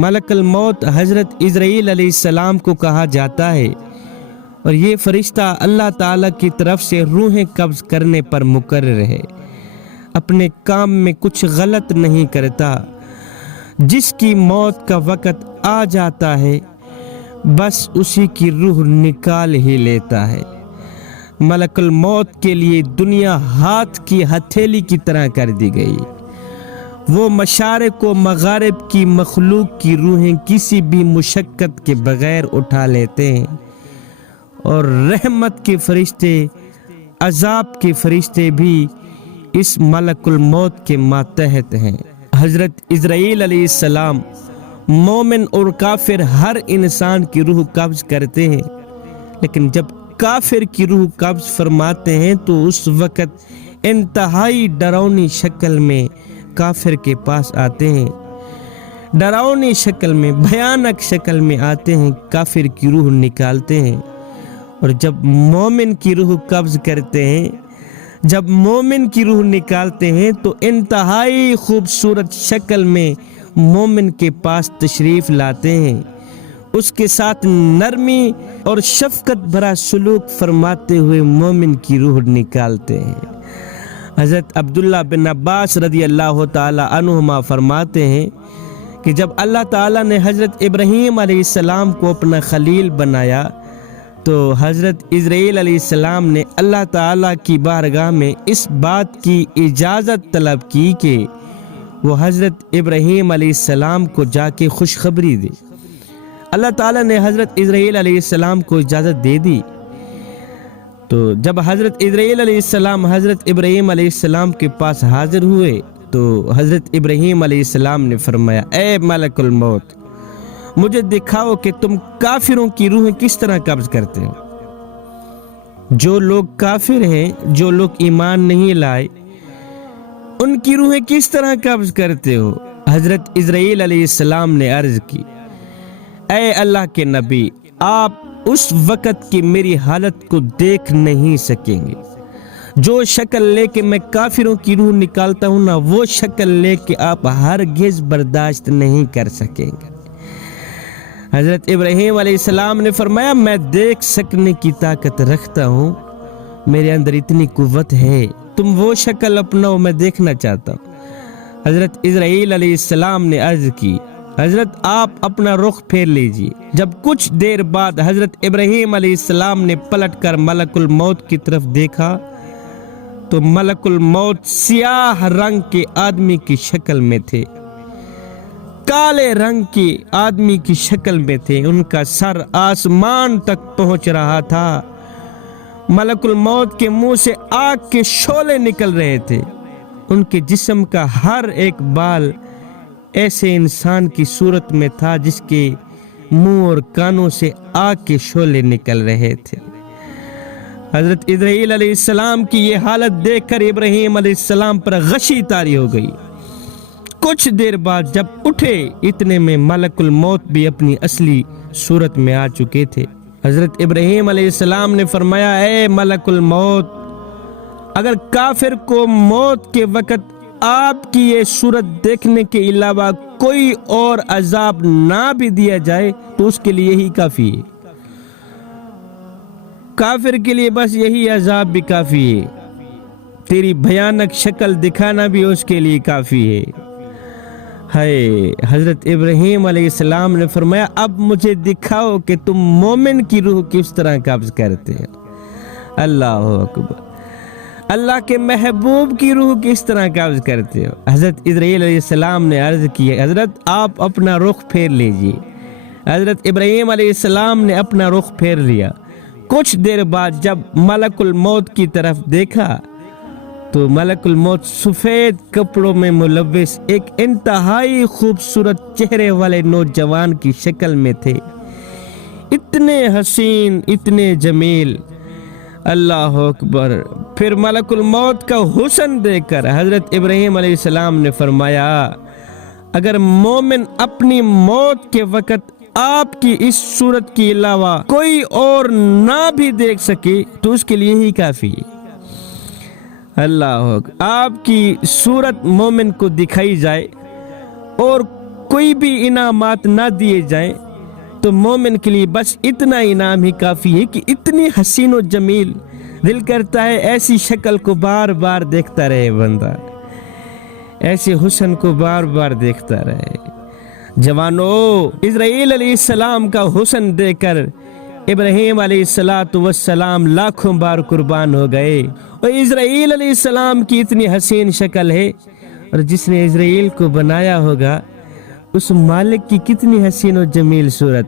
ملک الموت حضرت اسرائیل علیہ السلام کو کہا جاتا ہے، اور یہ فرشتہ اللہ تعالیٰ کی طرف سے روحیں قبض کرنے پر مقرر ہے۔ اپنے کام میں کچھ غلط نہیں کرتا۔ جس کی موت کا وقت آ جاتا ہے بس اسی کی روح نکال ہی لیتا ہے۔ ملک الموت کے لیے دنیا ہاتھ کی ہتھیلی کی طرح کر دی گئی۔ وہ مشارق و مغارب کی مخلوق کی روحیں کسی بھی مشقت کے بغیر اٹھا لیتے ہیں، اور رحمت کے فرشتے، عذاب کے فرشتے بھی اس ملک الموت کے ماتحت ہیں۔ حضرت اسرائیل علیہ السلام مومن اور کافر ہر انسان کی روح قبض کرتے ہیں، لیکن جب کافر کی روح قبض فرماتے ہیں تو اس وقت انتہائی ڈراؤنی شکل میں کافر کے پاس آتے ہیں، ڈراؤنی شکل میں، بھیانک شکل میں آتے ہیں، کافر کی روح نکالتے ہیں۔ اور جب مومن کی روح قبض کرتے ہیں، جب مومن کی روح نکالتے ہیں تو انتہائی خوبصورت شکل میں مومن کے پاس تشریف لاتے ہیں، اس کے ساتھ نرمی اور شفقت بھرا سلوک فرماتے ہوئے مومن کی روح نکالتے ہیں۔ حضرت عبداللہ بن عباس رضی اللہ تعالی عنہما فرماتے ہیں کہ جب اللہ تعالیٰ نے حضرت ابراہیم علیہ السلام کو اپنا خلیل بنایا تو حضرت اسرائیل علیہ السلام نے اللہ تعالیٰ کی بارگاہ میں اس بات کی اجازت طلب کی کہ وہ حضرت ابراہیم علیہ السلام کو جا کے خوشخبری دے۔ اللہ تعالیٰ نے حضرت اسرائیل علیہ السلام کو اجازت دے دی۔ تو جب حضرت اسرائیل علیہ السلام حضرت ابراہیم علیہ السلام کے پاس حاضر ہوئے تو حضرت ابراہیم علیہ السلام نے فرمایا، اے ملک الموت، مجھے دکھاؤ کہ تم کافروں کی روحیں کس طرح قبض کرتے ہو۔ جو لوگ کافر ہیں، جو لوگ ایمان نہیں لائے، ان کی روحیں کس طرح قبض کرتے ہو؟ حضرت اسرائیل علیہ السلام نے عرض کی، اے اللہ کے نبی، آپ اس وقت کی میری حالت کو دیکھ نہیں سکیں گے۔ جو شکل لے کے میں کافروں کی روح نکالتا ہوں نا، وہ شکل لے کے آپ ہرگز برداشت نہیں کر سکیں گے۔ حضرت ابراہیم علیہ السلام نے فرمایا، میں دیکھ سکنے کی طاقت رکھتا ہوں، میرے اندر اتنی قوت ہے، تم وہ شکل اپناؤ، میں دیکھنا چاہتا ہوں۔ حضرت اسرائیل علیہ السلام نے عرض کی، حضرت آپ اپنا رخ پھیر لیجئے۔ جب کچھ دیر بعد حضرت ابراہیم علیہ السلام نے پلٹ کر ملک الموت کی طرف دیکھا تو ملک الموت سیاہ رنگ کے آدمی کی شکل میں تھے، کالے رنگ کے آدمی کی شکل میں تھے، ان کا سر آسمان تک پہنچ رہا تھا، ملک الموت کے منہ سے آگ کے شعلے نکل رہے تھے، ان کے جسم کا ہر ایک بال ایسے انسان کی صورت میں تھا جس کے منہ اور کانوں سے آگ کے شعلے نکل رہے تھے۔ حضرت اسرائیل علیہ السلام کی یہ حالت دیکھ کر ابراہیم علیہ السلام پر غشی طاری ہو گئی۔ کچھ دیر بعد جب اٹھے، اتنے میں ملک الموت بھی اپنی اصلی صورت میں آ چکے تھے۔ حضرت ابراہیم علیہ السلام نے فرمایا، اے ملک الموت، اگر کافر کو موت کے وقت آپ کی یہ صورت دیکھنے کے علاوہ کوئی اور عذاب نہ بھی دیا جائے تو اس کے لیے یہی کافی ہے۔ کافر کے لیے بس یہی عذاب بھی کافی ہے، تیری بھیانک شکل دکھانا بھی اس کے لیے کافی ہے۔ حضرت ابراہیم علیہ السلام نے فرمایا، اب مجھے دکھاؤ کہ تم مومن کی روح کس طرح قبض کرتے ہیں۔ اللہ اکبر، اللہ کے محبوب کی روح کس طرح قبض کرتے ہو؟ حضرت اسرائیل علیہ السلام نے عرض کی، حضرت آپ اپنا رخ پھیر لیجئے۔ حضرت ابراہیم علیہ السلام نے اپنا رخ پھیر لیا۔ کچھ دیر بعد جب ملک الموت کی طرف دیکھا تو ملک الموت سفید کپڑوں میں ملبس ایک انتہائی خوبصورت چہرے والے نوجوان کی شکل میں تھے، اتنے حسین، اتنے جمیل، اللہ اکبر۔ پھر ملک الموت کا حسن دیکھ کر حضرت ابراہیم علیہ السلام نے فرمایا، اگر مومن اپنی موت کے وقت آپ کی اس صورت کے علاوہ کوئی اور نہ بھی دیکھ سکے تو اس کے لیے ہی کافی ہے۔ اللہ اکبر، آپ کی صورت مومن کو دکھائی جائے اور کوئی بھی انعامات نہ دیے جائیں تو مومن کے لیے بس اتنا انعام ہی کافی ہے کہ اتنی حسین و جمیل، دل کرتا ہے ایسی شکل کو بار بار دیکھتا رہے بندہ، ایسے حسن کو بار بار دیکھتا رہے۔ جوانو، اسرائیل علیہ السلام کا حسن دیکھ کر ابراہیم علیہ السلام لاکھوں بار قربان ہو گئے، اور اسرائیل علیہ السلام کی اتنی حسین شکل ہے، اور جس نے اسرائیل کو بنایا ہوگا اس مالک کی کتنی حسین و جمیل صورت